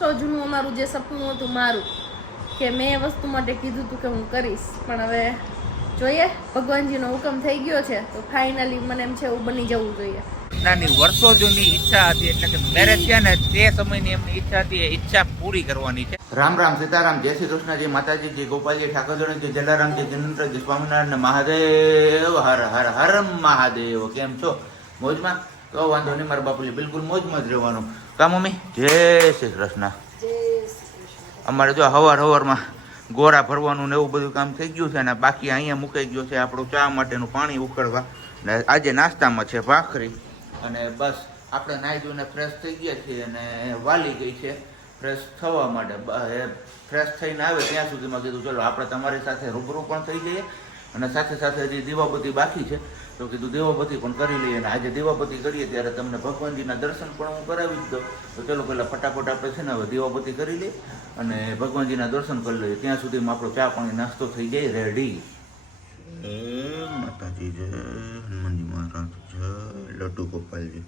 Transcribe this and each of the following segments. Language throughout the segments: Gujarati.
તો જૂનું અમારું જે સપનું હતું મારું કે મેં એ વસ્તુ માટે કીધું હતું કે હું કરીશ, પણ હવે જોઈએ ભગવાનજીનો હુકમ થઈ ગયો છે તો ફાઇનલી મને એમ છે એવું બની જવું જોઈએ. નાની વર્ષો જૂની ઈચ્છા હતી, એટલે કે મેરેજ છે ને તે સમયની એમની ઈચ્છા હતી, એ ઈચ્છા પૂરી કરવાની છે. રામ રામ સીતારામ, જય શ્રી કૃષ્ણ, જય માતાજી, જય ગોપાલજી, ઠાકોરજી, જય જલારામ, જય જિનેન્દ્ર, જય સ્વામિનારાયણ, મહાદેવ, હર હર હર મહાદેવ. કેમ છો? મોજમાં? તો વાંધો નહીં, મારા બાપુજી બિલકુલ મોજમાં જ રહેવાનું. કા મમ્મી? જય શ્રી કૃષ્ણ. અમારે જો હવારમાં ગોરા ભરવાનું ને એવું બધું કામ થઈ ગયું છે, અને બાકી અહીંયા મુકાઈ ગયું છે આપણું ચા માટેનું પાણી ઉકળવા. ને આજે નાસ્તામાં છે ભાખરી, અને બસ આપણે નાહી ધોઈને ફ્રેશ થઈ ગયા છીએ અને વાલી ગઈ છે ફ્રેશ થવા માટે. ફ્રેશ થઈને આવે ત્યાં સુધીમાં કીધું ચલો આપણે તમારી સાથે રૂબરૂ પણ થઈ જઈએ, અને સાથે સાથે હજી દીવાબત્તી બાકી છે તો કીધું દીવાબત્તી પણ કરી લઈએ. અને આજે દીવાબત્તી કરીએ ત્યારે તમને ભગવાનજીના દર્શન પણ હું કરાવી જ દઉં. તો ચલો પહેલાં ફટાફટ આપણે છે ને હવે દીવાબત્તી કરી લઈએ અને ભગવાનજીના દર્શન કરી લઈએ. ત્યાં સુધીમાં આપણો ચા પાણી નાસ્તો થઈ જાય રેડી. માતાજી જય, હનુમાનજી મહારાજ જય, લડ્ડુ ગોપાલજી.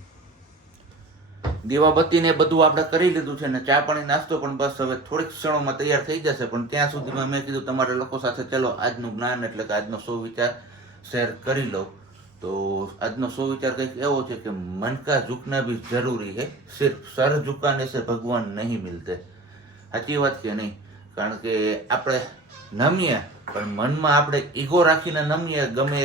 દીવાબત્તી ને બધું આપણે કરી લીધું છે ને ચા પાણી નાસ્તો પણ બસ હવે થોડીક ક્ષણોમાં તૈયાર થઈ જશે. પણ ત્યાં સુધીમાં મેં કીધું તમારા લોકો સાથે ચલો આજનું જ્ઞાન એટલે કે આજનો સુવિચાર શેર કરી લો. તો આજનો સુવિચાર કંઈક એવો છે કે મન કા ઝુકના ભી જરૂરી है, सिर्फ सर झुकाने से भगवान नहीं मिलते. સાચી વાત કે નહીં? કારણ કે આપણે નમીએ પણ મનમાં આપણે ઈગો રાખીને નમીએ, ગમે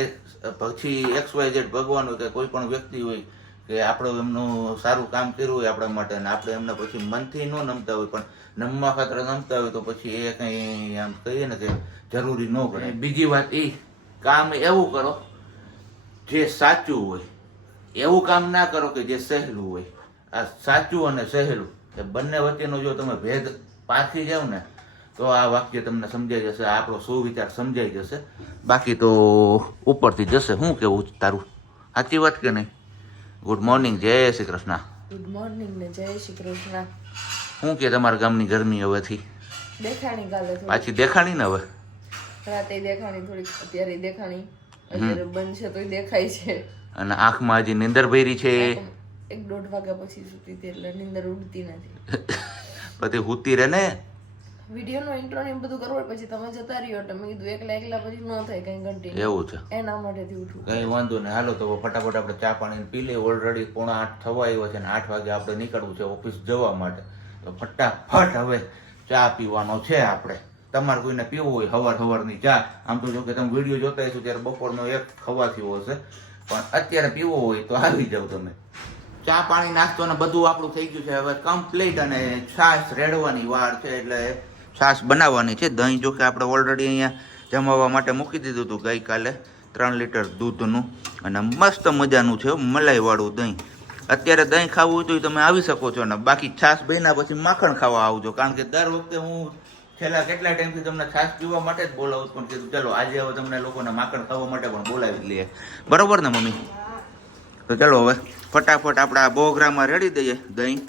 પછી XYZ ભગવાન હોય કે કોઈ પણ વ્યક્તિ હોય કે આપણે એમનું સારું કામ કર્યું હોય આપણા માટે, અને આપણે એમને પછી મનથી ન નમતા હોય પણ નમવા ખાતર નમતા હોય તો પછી એ કંઈ આમ કહીએ ને કે જરૂરી ન કરે. બીજી વાત એ, કામ એવું કરો જે સાચું હોય, એવું કામ ના કરો કે જે સહેલું હોય. આ સાચું અને સહેલું એ બંને વચ્ચેનો જો તમે ભેદ પારખી જાવ ને તો આ વાક્ય તમને સમજાઈ જશે, આપણો સુવિચાર સમજાઈ જશે. બાકી તો ઉપરથી જશે. શું કેવું તારું? સાચી વાત કે નહીં? ગુડ મોર્નિંગ, જય શ્રી કૃષ્ણ. ગુડ મોર્નિંગ ને જય શ્રી કૃષ્ણ. શું કે તમારા ગામની ગરમી હવેથી દેખાણી કાલે પાછી દેખાણી ને? હવે રાતે દેખાણી, થોડીક અત્યારે દેખાણી, અત્યારે બંધ છે તોય દેખાય છે. અને આંખમાં હજી નીંદર ભરી છે. 1-1.5 વાગ્યા પછી સુતી હતી એટલે નીંદર ઉડતી નથી. પછી હુતી રહે ને. વિડીયોનો ઇન્ટ્રો ને બધું કરવું પછી તમે જતા રહ્યો એટલે મેં કીધું એકલા પછી ન થાય કઈ કન્ટિન્યુ. એવું છે, એના માટેથી ઉઠું. કઈ વાંધો નહીં, હાલો તો ફટાફટ આપણે ચા પાણી પી લઈએ. ઓલરેડી 7:45 થવા આવ્યો છે ને 8 વાગે આપણે નીકળવું છે ઓફિસ જવા માટે. તો ફટાફટ હવે ચા પીવાનો છે આપણે. તમારે કોઈને પીવું હોય સવારની ચા, આમ તો જો કે તમે વિડીયો જોતા હશો ત્યારે બપોરનો 1 થવા થયો હશે, પણ અત્યારે પીવો હોય તો આવી જાવ તમે. ચા પાણી નાસ્તો ને બધું આપણું થઈ ગયું છે હવે કમ્પ્લીટ, અને છાશ રેડવાની વાર છે એટલે છાશ બનાવવાની છે. દહીં જો કે આપણે ઓલરેડી અહીંયા જમાવવા માટે મૂકી દીધું હતું ગઈકાલે 3 લીટર દૂધનું, અને મસ્ત મજાનું છે મલાઈવાળું દહીં. અત્યારે દહીં ખાવું હોય તો તમે આવી શકો છો, ને બાકી છાશ બન્યા પછી માખણ ખાવા આવજો. કારણ કે દર વખતે હું છેલ્લા કેટલા ટાઈમથી તમને છાશ પીવા માટે જ બોલાવું, પણ કીધું ચલો આજે હવે તમને લોકોને માખણ ખાવા માટે પણ બોલાવી જ લઈએ. બરોબર ને મમ્મી? તો ચલો હવે ફટાફટ આપણે આ 100 ગ્રામમાં રેડી દઈએ દહીં,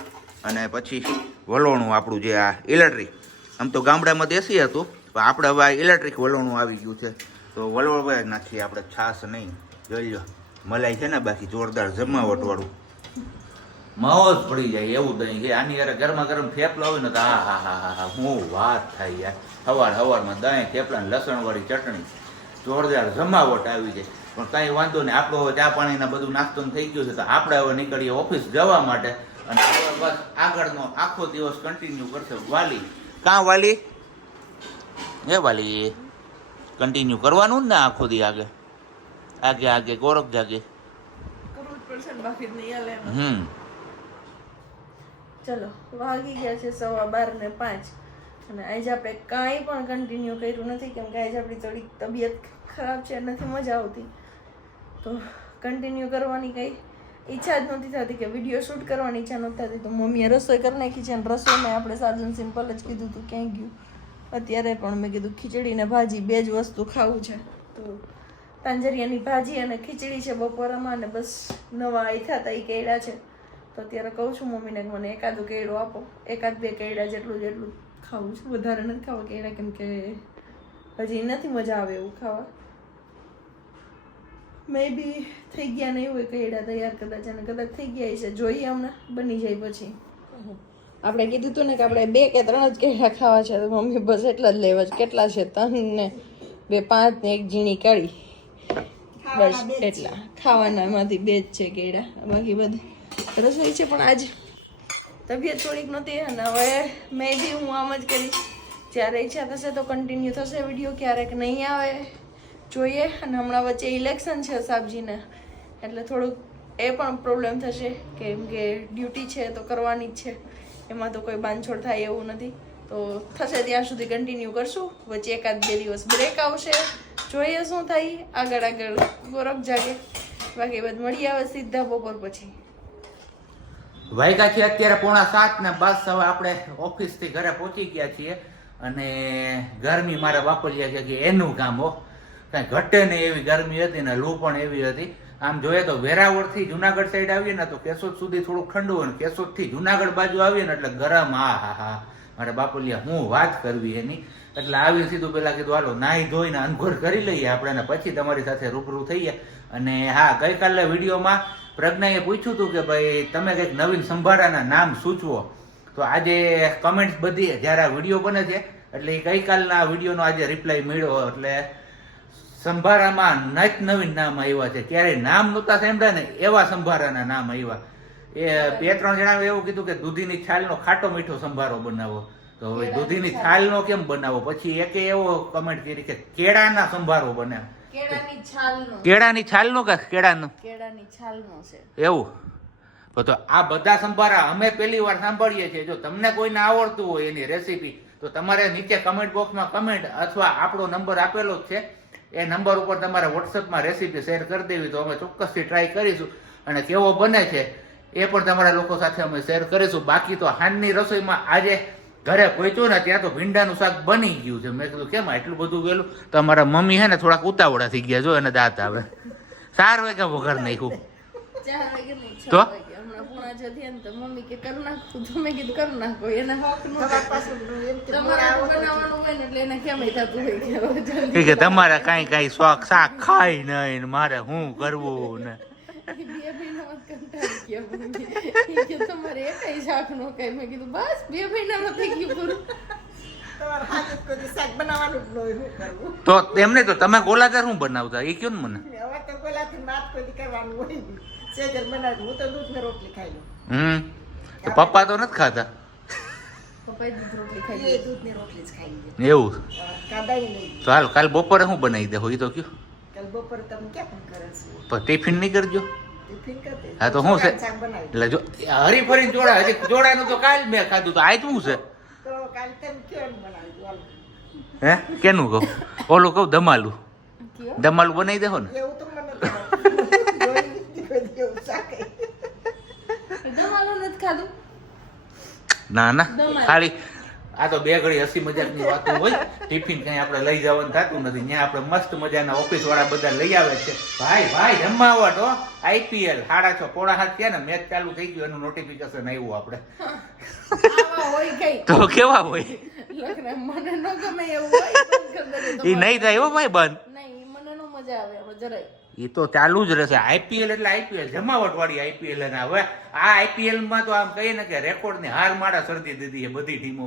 અને પછી વલોણું આપણું જે આ ઇલેક્ટ્રિક, આમ તો ગામડામાં દેશી હતું પણ આપણે હવે આ ઇલેક્ટ્રિક વલોણું આવી ગયું છે તો વલોળવા નાખીએ આપણે, છાશ નહીં. જોઈ લો મલાઈ છે ને બાકી જોરદાર જમાવટવાળું, મોજ પડી જાય એવું દહીં કે આની યાર ગરમા ગરમ થેપલા હોય ને તો હા હું વાત થાય યાર. સવારમાં દહીં, થેપલા ને લસણવાળી ચટણી, જોરદાર જમાવટ આવી જાય. પણ કાંઈ વાંધો નહીં, આપણો હવે ચા પાણીના બધું નાસ્તો થઈ ગયું છે તો આપણે હવે નીકળીએ ઓફિસ જવા માટે. અને હવે બસ આગળનો આખો દિવસ કન્ટિન્યુ કરશે વાલી. કાં વાલી? એ વાલી કન્ટિન્યુ કરવાનું જ ને આખો દી આગે ગોરખ જાગે કરવું જ પડશે ને, બાકી નહીં હાલે. ચલો વાગી ગયા છે 12:05 અને આજે આપણે કાંઈ પણ કન્ટિન્યુ કર્યું નથી કેમ કે આજે આપણી થોડી તબિયત ખરાબ છે, નથી મજા આવતી, તો કન્ટિન્યુ કરવાની કંઈ ઈચ્છા જ નહોતી થતી કે વિડીયો શૂટ કરવાની ઈચ્છા નહોતી થતી. તો મમ્મીએ રસોઈ કરી નાખી છે, અને રસોઈમાં આપણે સાદું સિમ્પલ જ કીધું હતું ક્યાંય ગયું. અત્યારે પણ મેં કીધું ખીચડી ને ભાજી 2 જ વસ્તુ ખાવું છે, તો તાંજરિયાની ભાજી અને ખીચડી છે બપોરમાં, અને બસ નવા આથા હતા એ કેળા છે. તો અત્યારે કહું છું મમ્મીને કે મને એકાદું કેળું આપો, 1-2 કેળા જેટલું ખાવું છે, વધારે નથી ખાવા કેળા કેમ કે હજી નથી મજા આવે એવું ખાવા. મે બી થઈ ગયા નહીં હોય કેળા તૈયાર કદાચ, અને કદાચ થઈ ગયા છે, જોઈએ હમણાં બની જાય પછી. આપણે કીધું હતું ને કે આપણે 2 કે 3 જ કેળા ખાવા છે તો મમ્મી બસ એટલા જ લેવા છે. કેટલા છે? 3 ને 2 5 ને 1 ઝીણી કાઢી, બસ એટલા ખાવાના. એમાંથી 2 જ છે કેળા, બાકી બધી રસોઈ છે. પણ આજ તબિયત થોડીક નહોતી અને હવે મેં બી હું આમ જ કરીશ. જ્યારે ઈચ્છા થશે તો કન્ટિન્યુ થશે વિડીયો, ક્યારેક નહીં આવે જોઈએ. અને હમણાં વચ્ચે ઇલેક્શન છે સાબજીને, એટલે થોડુંક એ પણ પ્રોબ્લેમ થશે, કેમ કે ડ્યુટી છે તો કરવાની જ છે, એમાં તો કોઈ બાંધછોડ થાય એવું નથી. તો થશે ત્યાં સુધી કન્ટિન્યુ કરશું. વચ્ચે 1-2 દિવસ બ્રેક આવશે, જોઈએ શું થાય. આગળ ગોરખ જાગે. બાકી બધું મળી આવે સીધા બપોર પછી. વાગ્યા છે અત્યારે 6:45 ને બસ હવે આપણે ઓફિસથી ઘરે પહોંચી ગયા છીએ. અને ગરમી મારા બાપલિયા છે કે એનું કામ હો, કાંઈ ઘટે નહીં એવી ગરમી હતી ને લૂ પણ એવી હતી. આમ જોઈએ તો વેરાવળથી જુનાગઢ સાઈડ આવીએ ને તો કેશોદ સુધી થોડુંક ઠંડુ હોય ને કેશોદથી જુનાગઢ બાજુ આવીએ ને એટલે ગરમ. હા મારા બાપલિયા હું વાત કરવી એની. એટલે આવી સીધું પેલા કીધું હાલો નાહી ધોઈને અનઘોર કરી લઈએ આપણે ને પછી તમારી સાથે રૂબરૂ થઈએ. અને હા, ગઈકાલે વિડીયોમાં પ્રજ્ઞાએ પૂછ્યું હતું કે ભાઈ તમે કંઈક નવીન સંભારાના નામ સૂચવો. તો આજે કમેન્ટ્સ બધી જ્યારે આ વિડીયો બને છે એટલે એ ગઈકાલના વિડીયોનો આજે રિપ્લાય મળ્યો. એટલે સંભારામાં નવીન નામ આવ્યા છે, ક્યારેય નામ નહોતા સાંભળ્યા ને એવા સંભારાના નામ આવ્યા. એ 2-3 જણાએ એવું કીધું કે દૂધીની છાલનો ખાટો મીઠો સંભારો બનાવો. તો હવે દૂધીની છાલનો કેમ બનાવો? પછી એકે એવો કમેન્ટ કરી કે કેળાના સંભારો બનાવો. કેળાની છાલનો કે કેળાની છાલનો છે એવું. તો આ બધા સંભારા અમે પહેલી વાર સાંભળીએ છીએ. જો તમને કોઈને આવડતું હોય એની રેસીપી તો તમારે નીચે કમેન્ટ બોક્સમાં કમેન્ટ અથવા આપણો નંબર આપેલો જ છે, એ નંબર ઉપર તમારે વોટ્સઅપમાં રેસીપી શેર કરી દેવી તો અમે ચોક્કસથી ટ્રાય કરીશું. અને કેવો બને છે એ પણ તમારા લોકો સાથે અમે શેર કરીશું. બાકી તો હાનની રસોઈમાં આજે ઘરે પહોંચ્યો ને ત્યાં તો ભીંડાનું શાક બની ગયું છે. મેં કીધું કેમ આટલું બધું વહેલું? તો અમારા મમ્મી હે ને થોડાક ઉતાવળા થઈ ગયા, જો એને દાંત આવે. 4 વાગ્યા વગર નાખ્યું તો મમ્મી કે કર નાખું, તમે કીધું કર નાખો. એને બનાવવાનું હોય ને એટલે એને કેમ થતું હોય કે તમારે કાંઈ શોખ શાક ખાઈ નહીં ને મારે શું કરવું ને. તમારે કઈ શાક નો કઈ. મેં કીધું બસ 2 મહિનામાં થઈ ગયું પૂરું. તો એમને તો તમે ગોલાધાર શું બનાવતા એ કયો ને મને. તો પપ્પા તો નથી ખાતા એવું. તો હાલ કાલ બપોરે શું બનાવી દે હોય તો કયો. ટિફિન નહીં કરજો. હા તો શું છે એટલે જો હરીફરીને જોડા હજી જોડાનું તો કાલ મેં ખાધું તો આજ શું છે હે કેનું કહું? ઓલું કહું દમાલું બનાવી દેહો ને. ના ખાલી આ તો 2 ઘડી હસી મજાકની વાતો હોય. ટિફિન કઈ આપણે લઈ જવાનું થતું નથી. ત્યાં આપણે મસ્ત મજાના ઓફિસ વાળા બધા લઈ આવે છે. ભાઈ જમાવટ હો. IPL 6:30 7 થયા ને મેચ ચાલુ થઈ ગયું એનું નોટિફિકેશન આવ્યું આપણે. તો કેવા હોય? મને ન ગમે એવું હોય એ નહીં થાય હો ભાઈ બંધ. નહીં મને ન મજા આવે હવે જરાય. એ તો ચાલુ જ રહેશે. IPL એટલે IPL જમાવટ વાળી IPL. અને હવે આ IPL માં તો આમ કહીએ ને કે રેકોર્ડ ની હાર મારા સરદી દીધી છે બધી ટીમો.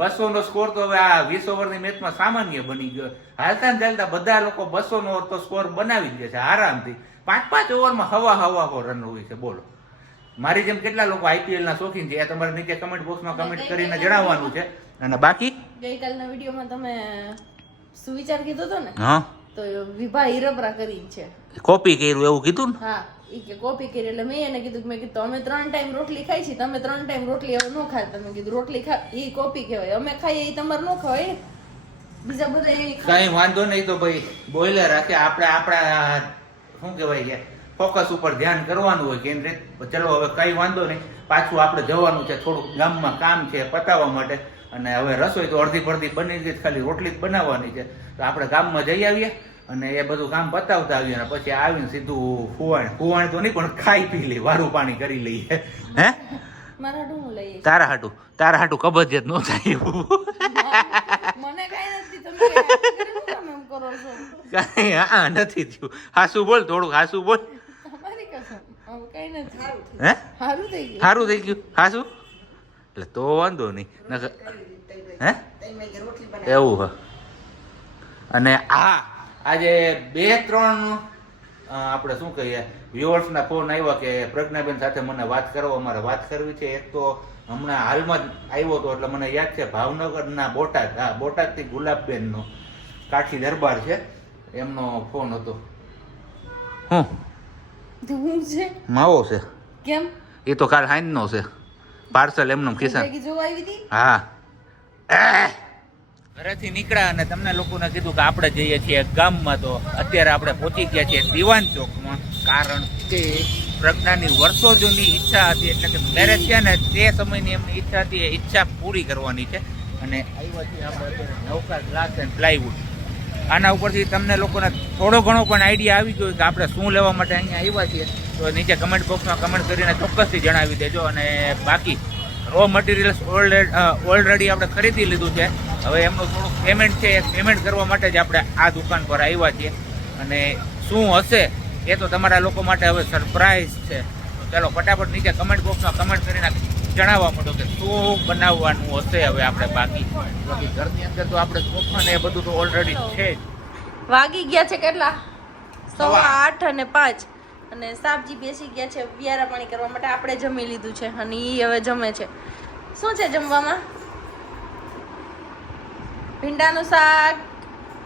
200 નો સ્કોર તો હવે આ 20 ઓવરની મેચમાં સામાન્ય બની ગયો. હાલતા ચાલતા બધા લોકો 200 નો તો સ્કોર બનાવી જ છે આરામથી. 5-5 ઓવરમાં હવા રન હોય છે. બોલો મારી જેમ કેટલા લોકો IPL ના શોખીન છે એ તમારે નીચે કમેન્ટ બોક્સમાં કમેન્ટ કરીને જણાવવાનું છે. અને બાકી ગઈકાલના વિડીયોમાં તમે સુવિચાર કીધો હતો ને, હા તો વિભા હીરપરા કરી છે, કોપી કર્યું એવું કીધું ને. હા ઈ કે કોપી કરી. એટલે મેં એને કીધું, મેં કીધું અમે 3 ટાઈમ રોટલી ખાઈ છીએ, તમે 3 ટાઈમ રોટલી હવે ન ખાય. તમે કીધું રોટલી ખા ઈ કોપી કહેવાય, અમે ખાઈએ ઈ તમારે ન ખવાય. બીજા બધા કઈ વાંધો નહીં. તો ભાઈ બોઈલર રાખે આપણે આપણા શું કહેવાય છે ફોકસ ઉપર ધ્યાન કરવાનું હોય કેન્દ્રિત. ચલો હવે કઈ વાંધો નહીં. પાછું આપણે જવાનું છે, થોડુંક ગામમાં કામ છે પતાવવા માટે. અને હવે રસોઈ તો અડધી પડધી બની ગઈ, ખાલી રોટલી જ બનાવવાની છે. તો આપણે ગામમાં જઈ આવીએ અને એ બધું કામ પતાવતા આવીએ અને પછી આવીને સીધું ફુવાણ તો નહીં પણ ખાઈ પી લઈએ, વારું પાણી કરી લઈએ. હે તારા હાટું કબજિયાત ન થાય એવું. મને કઈ નથી, તમે એમ કરો છો. કઈ હા નથી થયું. હાસુ બોલ, થોડુંક હાસુ બોલ. તમારી કસમ કઈ નથી. હે સારું થઈ ગયું. સારું થઈ ગયું. હાસુ એટલે તો વાંધો નહીં હે એવું હ અને આજે 2-3 આપણે શું કહીએ વ્યુઅર્સના ફોન આવ્યા કે પ્રજ્ઞાબેન સાથે મને વાત કરો, અમારે વાત કરવી છે. એક તો હમણાં હાલમાં જ આવ્યો હતો એટલે મને યાદ છે ભાવનગરના બોટાદથી ગુલાબબેનનો કાઠી દરબાર છે એમનો ફોન હતો. હું છે માવો છે કેમ એ તો કાલ હાંજનો છે પાર્સલ એમનો ખિસ્સા. જોવા આવી હતી હા ઘરેથી નીકળ્યા અને તમને લોકોને કીધું કે આપણે જઈએ છીએ ગામમાં. તો અત્યારે આપણે પહોંચી ગયા છીએ દીવાન ચોકમાં, કારણ કે પ્રજ્ઞાની વર્ષો જૂની ઈચ્છા હતી, એટલે કે મેરેજ છે ને તે સમયની એમની ઈચ્છા હતી, એ ઈચ્છા પૂરી કરવાની છે. અને આવ્યા છીએ આપણે અત્યારે નવકા ગ્લાસ એન્ડ પ્લાયવુડ. આના ઉપરથી તમને લોકોને થોડો ઘણો પણ આઈડિયા આવી ગયો કે આપણે શું લેવા માટે અહીંયા આવ્યા છીએ. તો નીચે કમેન્ટ બોક્સમાં કમેન્ટ કરીને ચોક્કસથી જણાવી દેજો. અને બાકી રો મટીરિયલ્સ ઓલરેડી આપણે ખરીદી લીધું છે. હવે એમનું થોડુંક પેમેન્ટ છે, એ પેમેન્ટ કરવા માટે જ આપણે આ દુકાન પર આવ્યા છીએ. અને શું હશે એ તો તમારા લોકો માટે હવે સરપ્રાઈઝ છે. તો ચાલો ફટાફટ નીચે કમેન્ટ બોક્સમાં કમેન્ટ કરીને જણાવવા માંડો કે શું બનાવવાનું હશે હવે આપણે. બાકી ઘરની અંદર તો આપણે સોફા ને એ બધું તો ઓલરેડી છે જ. વાગી ગયા છે કેટલા 8:15 અને 5 અને સાબજી બેસી ગયા છે વ્યારા પાણી કરવા માટે. આપણે જમી લીધું છે અને ઈ હવે જમે છે. શું છે જમવામાં? ભીંડાનું શાક,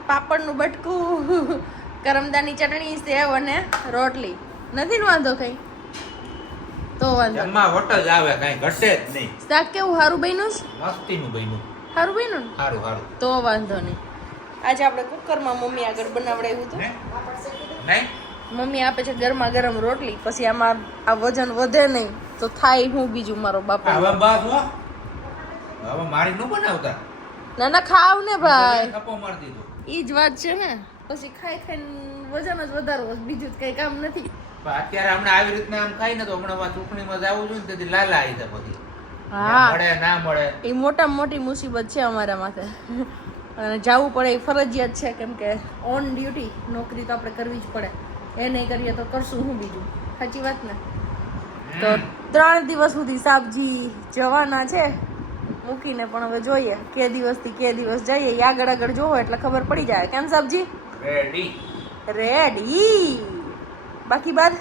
પાપડનું બટકું, કરમદાની ચટણી, સેવ અને રોટલી. નથી ને વાંધો કઈ? તો વાંધો જમવા હોટલ આવે કઈ ઘટે જ નહીં. શાક કેવું સારું બન્યું છે? મસ્તીનું બન્યું. સારું બન્યું ને? સારું સારું. તો વાંધો નહીં. આજે આપણે કુકરમાં મમ્મી આગળ બનાવડાવ્યું હતું. નહીં મમ્મી આપે છે ગરમા ગરમ રોટલી. પછી આમાં આ વજન વધે નહીં તો થાય હું બીજું મારો બાપા. હવે બસ હો, હવે મારી નો બનાવતા. ના ના ખાવ ને ભાઈ, કપો મારી દીધો. ઈ જ વાત છે ને. પછી ખાઈ ખાઈને વજન જ વધારવો, બીજું જ કઈ કામ નથી. પણ અત્યારે હમણાં આવી રીતના આમ ખાઈ ને તો હમણાં ચૂંટણીમાં જવું જોઈએ ને તેથી લાલા આવી જાય પછી. હા મળે ના મળે એ મોટામાં મોટી મુસીબત છે અમારા માથે. અને જવું પડે એ ફરજિયાત છે, કેમ કે ઓન ડ્યુટી નોકરી તો આપણે કરવી જ પડે. એ નહીં કરીએ તો કરશું હું બીજું. સાચી વાત ને? તો 3 દિવસ સુધી સાબજી જવાના છે મૂકીને, પણ હવે જોઈએ કે દિવસથી કે દિવસ જઈએ. એ આગળ આગળ જોવો એટલે ખબર પડી જાય. કેમ સાબજી? રેડી. બાકી બાદ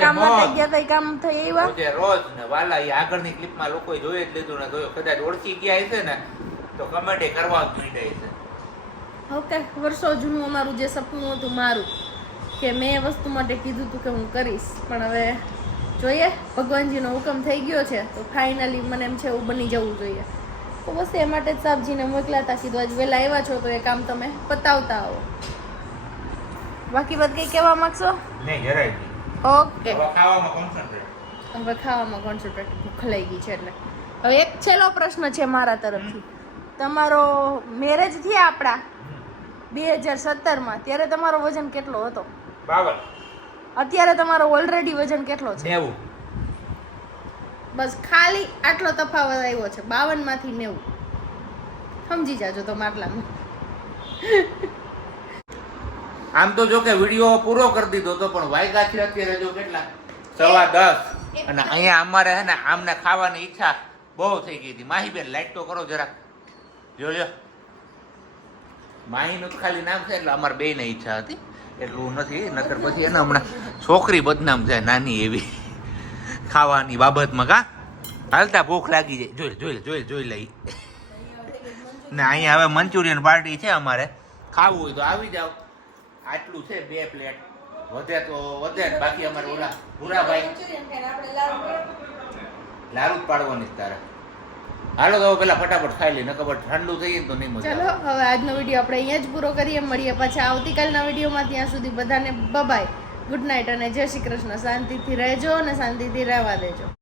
કામમાં થઈ ગયા હતા, કામ થઈ આવ્યા રોજ ને વાલા. એ આગળની ક્લિપમાં લોકોએ જોઈ જ લીધું ને જોયું, કદાચ ઓળખી ગયા હશે ને તો કમેન્ટ કરવા જ માંડે છે. ઓકે, વર્ષો જૂનું અમારું જે સપનું હતું મારું, કે મેં એ વસ્તુ માટે કીધું હતું કે હું કરીશ, પણ હવે જોઈએ ભગવાનજીનો હુકમ થઈ ગયો છે તો ફાઇનલી મને એમ છે એવું બની જવું જોઈએ. તો બસ એ માટે જ સાબજીને મોકલ્યા હતા. કીધું આજ વહેલા આવ્યા છો તો એ કામ તમે પતાવતા આવો. બાકી વાત કઈ કહેવા માંગશો? નહીં જરાય નહીં. ઓકે, હવે ખાવામાં કોન્સન્ટ્રેટ. હવે ખાવામાં કોન્સન્ટ્રેટ. ભૂખ લઈ ગઈ છે એટલે. હવે એક છેલ્લો પ્રશ્ન છે મારા તરફથી. તમારો મેરેજ થયા આપણા 2017માં, ત્યારે તમારો વજન કેટલો હતો? 52. અત્યારે તમારો ઓલરેડી વજન કેટલો છે? 90. બસ ખાલી આટલો તફાવત આવ્યો છે, 52 માંથી 90. સમજી જાજો તો માટલામાં. આમ તો જો કે વિડીયો પૂરો કરી દીધો તો, પણ વાયગા છે અત્યારે જો કેટલા 10:15. અને અહીંયા અમારે હે ને આમને ખાવાની ઈચ્છા બહુ થઈ ગઈ હતી. માહીબેન લાઈટ તો કરો જરાક. જોજો માહીનું તો ખાલી નામ છે એટલે અમારે બેયને ઈચ્છા હતી, એટલું નથી. નકર પછી એને હમણાં છોકરી બદનામ થાય નાની એવી ખાવાની બાબતમાં. કા હાલતા ભૂખ લાગી જાય. જોઈ લઈ ને અહીંયા હવે મંચુરિયન પાર્ટી છે અમારે. ખાવું હોય તો આવી જાવ. આટલું છે 2 પ્લેટ. વધે તો વધે, બાકી અમારે ઓલા ભૂરાભાઈ લારું જ પાડવાની તારે. હાલો તો પેલા ફટાફટ ખાઈ લઈ, નકર ઠંડુ થઈ ને તો નહીં મજા. ચલો હવે આજનો વિડીયો આપણે અહીંયા જ પૂરો કરીએ. મળીએ પાછા આવતીકાલના વિડીયોમાં. ત્યાં સુધી બધાને બાય, ગુડ નાઇટ અને જય શ્રી કૃષ્ણ. શાંતિથી રહેજો અને શાંતિથી રહેવા દેજો.